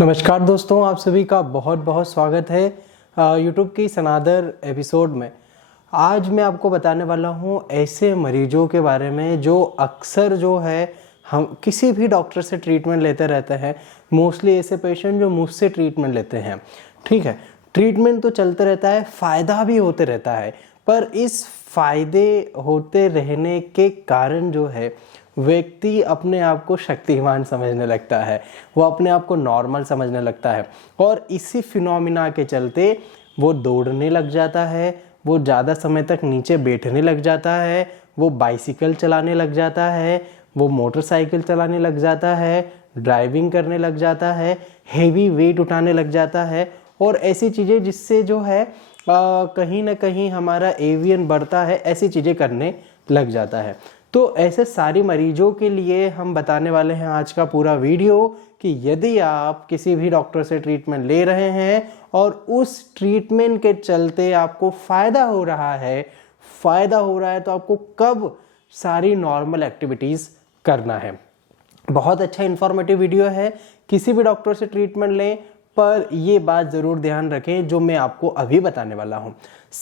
नमस्कार दोस्तों, आप सभी का बहुत बहुत स्वागत है यूट्यूब की सनादर एपिसोड में। आज मैं आपको बताने वाला हूँ ऐसे मरीजों के बारे में जो अक्सर जो है हम किसी भी डॉक्टर से ट्रीटमेंट लेते रहते हैं। मोस्टली ऐसे पेशेंट जो मुझसे ट्रीटमेंट लेते हैं, ठीक है। ट्रीटमेंट तो चलते रहता है, फ़ायदा भी होते रहता है, पर इस फ़ायदे होते रहने के कारण जो है व्यक्ति अपने आप को शक्तिमान समझने लगता है, वो अपने आप को नॉर्मल समझने लगता है और इसी फिनोमिना के चलते वो दौड़ने लग जाता है, वो ज़्यादा समय तक नीचे बैठने लग जाता है, वो बाइसिकल चलाने लग जाता है, वो मोटरसाइकिल चलाने लग जाता है, ड्राइविंग करने लग जाता है, हेवी वेट उठाने लग जाता है और ऐसी चीज़ें जिससे जो है कहीं ना कहीं हमारा एवियन बढ़ता है, ऐसी चीज़ें करने लग जाता है। तो ऐसे सारी मरीजों के लिए हम बताने वाले हैं आज का पूरा वीडियो कि यदि आप किसी भी डॉक्टर से ट्रीटमेंट ले रहे हैं और उस ट्रीटमेंट के चलते आपको फ़ायदा हो रहा है तो आपको कब सारी नॉर्मल एक्टिविटीज़ करना है। बहुत अच्छा इन्फॉर्मेटिव वीडियो है। किसी भी डॉक्टर से ट्रीटमेंट लें, पर ये बात ज़रूर ध्यान रखें जो मैं आपको अभी बताने वाला हूँ।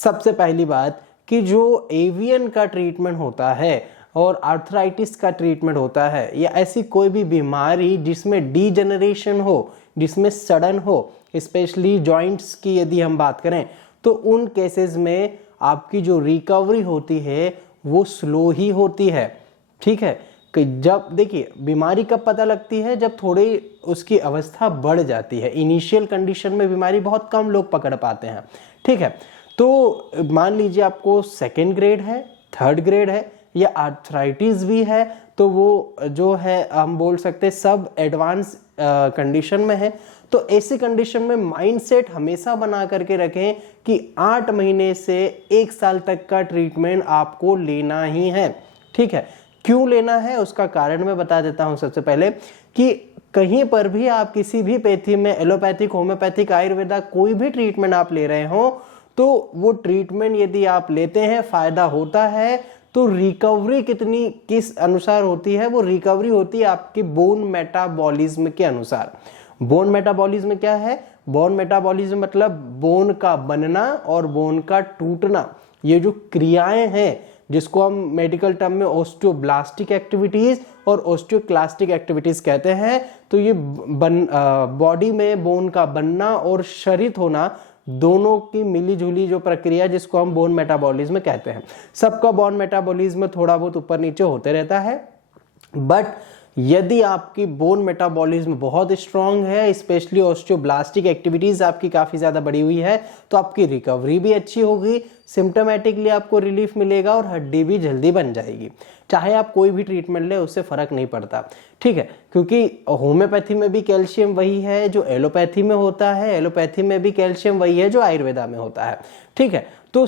सबसे पहली बात कि जो एवियन का ट्रीटमेंट होता है और आर्थराइटिस का ट्रीटमेंट होता है या ऐसी कोई भी बीमारी जिसमें डीजेनरेशन हो, जिसमें सडन हो, स्पेशली जॉइंट्स की यदि हम बात करें तो उन केसेस में आपकी जो रिकवरी होती है वो स्लो ही होती है, ठीक है। कि जब देखिए बीमारी कब पता लगती है, जब थोड़ी उसकी अवस्था बढ़ जाती है। इनिशियल कंडीशन में बीमारी बहुत कम लोग पकड़ पाते हैं, ठीक है। तो मान लीजिए आपको सेकेंड ग्रेड है, थर्ड ग्रेड है या आर्थराइटिस भी है, तो वो जो है हम बोल सकते हैं सब एडवांस कंडीशन में है। तो ऐसी कंडीशन में माइंडसेट हमेशा बना करके रखें कि 8 महीने से 1 साल तक का ट्रीटमेंट आपको लेना ही है, ठीक है। क्यों लेना है उसका कारण मैं बता देता हूं। सबसे पहले कि कहीं पर भी आप किसी भी पैथी में, एलोपैथिक, होम्योपैथिक, आयुर्वेदा, कोई भी ट्रीटमेंट आप ले रहे हो तो वो ट्रीटमेंट यदि आप लेते हैं, फायदा होता है, तो रिकवरी कितनी किस अनुसार होती है? वो रिकवरी होती है आपके बोन मेटाबॉलिज्म के अनुसार। बोन मेटाबॉलिज्म क्या है? बोन मेटाबॉलिज्म मतलब बोन का बनना और बोन का टूटना, ये जो क्रियाएं हैं जिसको हम मेडिकल टर्म में ऑस्टियोब्लास्टिक एक्टिविटीज और ऑस्टियोक्लास्टिक एक्टिविटीज कहते हैं। तो ये बॉडी में बोन का बनना और क्षरित होना, दोनों की मिलीजुली जो प्रक्रिया जिसको हम बोन मेटाबॉलिज्म कहते हैं। सबका बोन मेटाबॉलिज्म थोड़ा बहुत ऊपर नीचे होते रहता है, बट यदि आपकी बोन मेटाबॉलिज्म बहुत स्ट्रांग है, स्पेशली ऑस्टियोब्लास्टिक एक्टिविटीज आपकी काफी ज्यादा बढ़ी हुई है, तो आपकी रिकवरी भी अच्छी होगी, सिम्टोमेटिकली आपको रिलीफ मिलेगा और हड्डी भी जल्दी बन जाएगी। चाहे आप कोई भी ट्रीटमेंट ले, उससे फर्क नहीं पड़ता, ठीक है। क्योंकि होम्योपैथी में भी कैल्शियम वही है जो एलोपैथी में होता है, एलोपैथी में भी कैल्शियम वही है जो आयुर्वेदा में होता है, ठीक है। तो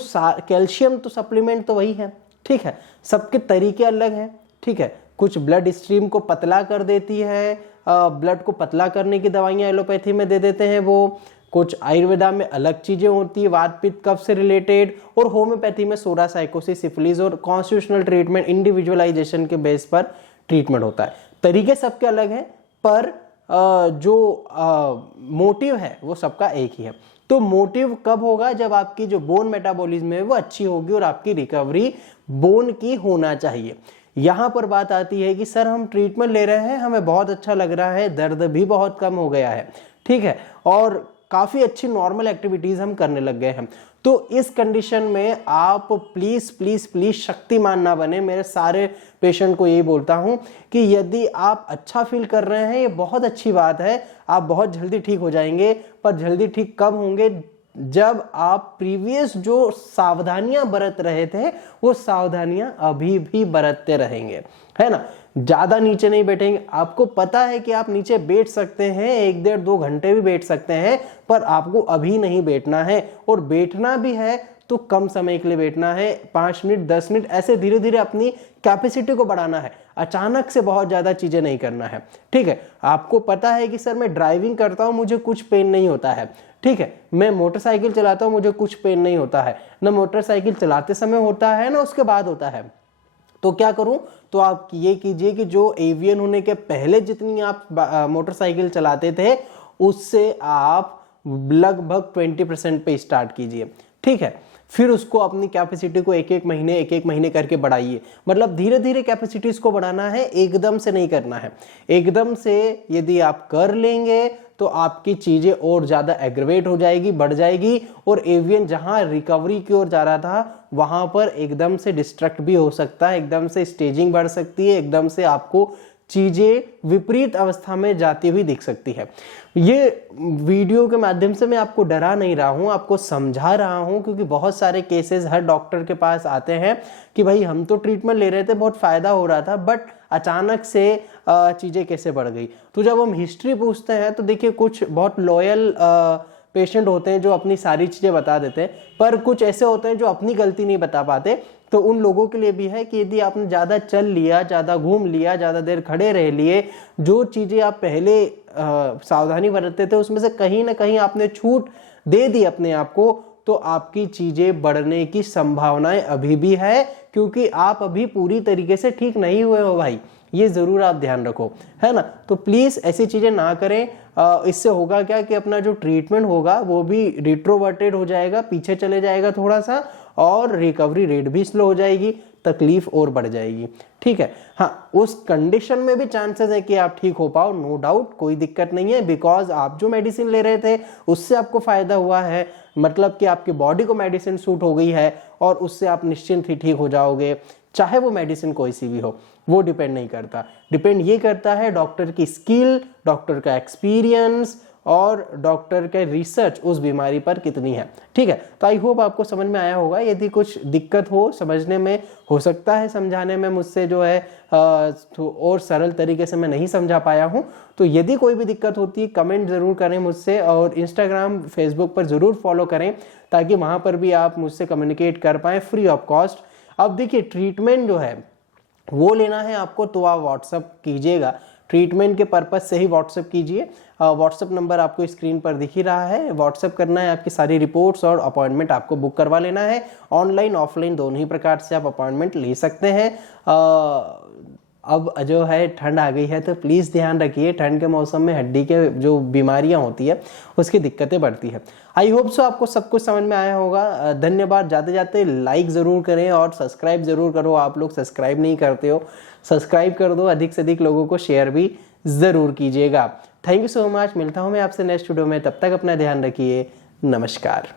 कैल्शियम तो सप्लीमेंट तो वही है, ठीक है। सबके तरीके अलग हैं, ठीक है। कुछ ब्लड स्ट्रीम को पतला कर देती है, ब्लड को पतला करने की दवाइयाँ एलोपैथी में दे देते हैं वो। कुछ आयुर्वेदा में अलग चीजें होती है, वात पित्त कफ से रिलेटेड, और होम्योपैथी में सोरा साइकोसिस, सिफिलिस और कॉन्स्टिट्यूशनल ट्रीटमेंट, इंडिविजुअलाइजेशन के बेस पर ट्रीटमेंट होता है। तरीके सबके अलग हैं, पर जो मोटिव है वो सबका एक ही है। तो मोटिव कब होगा? जब आपकी जो बोन मेटाबॉलिज्म है वो अच्छी होगी और आपकी रिकवरी बोन की होना चाहिए। यहां पर बात आती है कि सर हम ट्रीटमेंट ले रहे हैं, हमें बहुत अच्छा लग रहा है, दर्द भी बहुत कम हो गया है, ठीक है, और काफी अच्छी नॉर्मल एक्टिविटीज हम करने लग गए हैं। तो इस कंडीशन में आप प्लीज प्लीज प्लीज शक्तिमान ना बने। मेरे सारे पेशेंट को यही बोलता हूं कि यदि आप अच्छा फील कर रहे हैं, ये बहुत अच्छी बात है, आप बहुत जल्दी ठीक हो जाएंगे, पर जल्दी ठीक कब होंगे? जब आप प्रीवियस जो सावधानियां बरत रहे थे वो सावधानियां अभी भी बरतते रहेंगे, है ना। ज्यादा नीचे नहीं बैठेंगे। आपको पता है कि आप नीचे बैठ सकते हैं, 1 डेढ़ 2 घंटे भी बैठ सकते हैं, पर आपको अभी नहीं बैठना है, और बैठना भी है तो कम समय के लिए बैठना है, 5 मिनट 10 मिनट, ऐसे धीरे धीरे अपनी कैपेसिटी को बढ़ाना है। अचानक से बहुत ज्यादा चीजें नहीं करना है, ठीक है। आपको पता है कि सर मैं ड्राइविंग करता हूं, मुझे कुछ पेन नहीं होता है, ठीक है। मैं मोटरसाइकिल चलाता हूं, मुझे कुछ पेन नहीं होता है, ना मोटरसाइकिल चलाते समय होता है ना उसके बाद होता है। तो क्या करूं? तो आप ये कीजिए कि जो एवियन होने के पहले जितनी आप मोटरसाइकिल चलाते थे उससे आप लगभग 20% पे स्टार्ट कीजिए, ठीक है। फिर उसको अपनी कैपेसिटी को एक एक महीने करके बढ़ाइए। मतलब धीरे धीरे कैपेसिटीज को बढ़ाना है, एकदम से नहीं करना है। एकदम से यदि आप कर लेंगे तो आपकी चीजें और ज्यादा एग्रवेट हो जाएगी, बढ़ जाएगी, और एवियन जहां रिकवरी की ओर जा रहा था वहां पर एकदम से डिस्ट्रक्ट भी हो सकता है, एकदम से स्टेजिंग बढ़ सकती है, एकदम से आपको चीजें विपरीत अवस्था में जाती हुई दिख सकती है। ये वीडियो के माध्यम से मैं आपको डरा नहीं रहा हूं, आपको समझा रहा हूं, क्योंकि बहुत सारे केसेस हर डॉक्टर के पास आते हैं कि भाई हम तो ट्रीटमेंट ले रहे थे, बहुत फायदा हो रहा था, बट अचानक से चीजें कैसे बढ़ गई। तो जब हम हिस्ट्री पूछते हैं तो देखिए कुछ बहुत लॉयल पेशेंट होते हैं जो अपनी सारी चीजें बता देते हैं, पर कुछ ऐसे होते हैं जो अपनी गलती नहीं बता पाते। तो उन लोगों के लिए भी है कि यदि आपने ज्यादा चल लिया, ज्यादा घूम लिया, ज्यादा देर खड़े रह लिए, जो चीजें आप पहले सावधानी बरतते थे उसमें से कहीं ना कहीं आपने छूट दे दी अपने आप को, तो आपकी चीजें बढ़ने की संभावनाएं अभी भी है, क्योंकि आप अभी पूरी तरीके से ठीक नहीं हुए हो भाई। ये जरूर आप ध्यान रखो, है ना। तो प्लीज ऐसी चीजें ना करें। इससे होगा क्या कि अपना जो ट्रीटमेंट होगा वो भी रिट्रोवर्टेड हो जाएगा, पीछे चले जाएगा थोड़ा सा, और रिकवरी रेट भी स्लो हो जाएगी, तकलीफ और बढ़ जाएगी, ठीक है। हाँ, उस कंडीशन में भी चांसेस है कि आप ठीक हो पाओ, नो डाउट, कोई दिक्कत नहीं है, बिकॉज आप जो मेडिसिन ले रहे थे उससे आपको फायदा हुआ है, मतलब कि आपकी बॉडी को मेडिसिन सूट हो गई है, और उससे आप निश्चिंत ही ठीक हो जाओगे। चाहे वो मेडिसिन कोई सी भी हो, वो डिपेंड नहीं करता। डिपेंड ये करता है डॉक्टर की स्किल, डॉक्टर का एक्सपीरियंस, और डॉक्टर का रिसर्च उस बीमारी पर कितनी है, ठीक है। तो आई होप आपको समझ में आया होगा। यदि कुछ दिक्कत हो समझने में, हो सकता है समझाने में मुझसे जो है और सरल तरीके से मैं नहीं समझा पाया हूं, तो यदि कोई भी दिक्कत होती है कमेंट जरूर करें मुझसे, और इंस्टाग्राम फेसबुक पर जरूर फॉलो करें, ताकि वहां पर भी आप मुझसे कम्युनिकेट कर पाएं फ्री ऑफ कॉस्ट। अब देखिए, ट्रीटमेंट जो है वो लेना है आपको तो आप व्हाट्सअप कीजिएगा, ट्रीटमेंट के पर्पज से ही व्हाट्सअप कीजिए। व्हाट्सअप नंबर आपको स्क्रीन पर दिख ही रहा है, व्हाट्सअप करना है, आपकी सारी रिपोर्ट्स और अपॉइंटमेंट आपको बुक करवा लेना है। ऑनलाइन ऑफलाइन दोनों ही प्रकार से आप अपॉइंटमेंट ले सकते हैं। अब जो है ठंड आ गई है तो प्लीज़ ध्यान रखिए, ठंड के मौसम में हड्डी के जो बीमारियां होती है उसकी दिक्कतें बढ़ती है। आई होप सो आपको सब कुछ समझ में आया होगा। धन्यवाद। जाते जाते लाइक ज़रूर करें और सब्सक्राइब ज़रूर करो। आप लोग सब्सक्राइब नहीं करते हो, सब्सक्राइब कर दो, अधिक से अधिक लोगों को शेयर भी ज़रूर कीजिएगा। Thank you so much. मिलता हूँ मैं आपसे नेक्स्ट वीडियो में, तब तक अपना ध्यान रखिए। नमस्कार।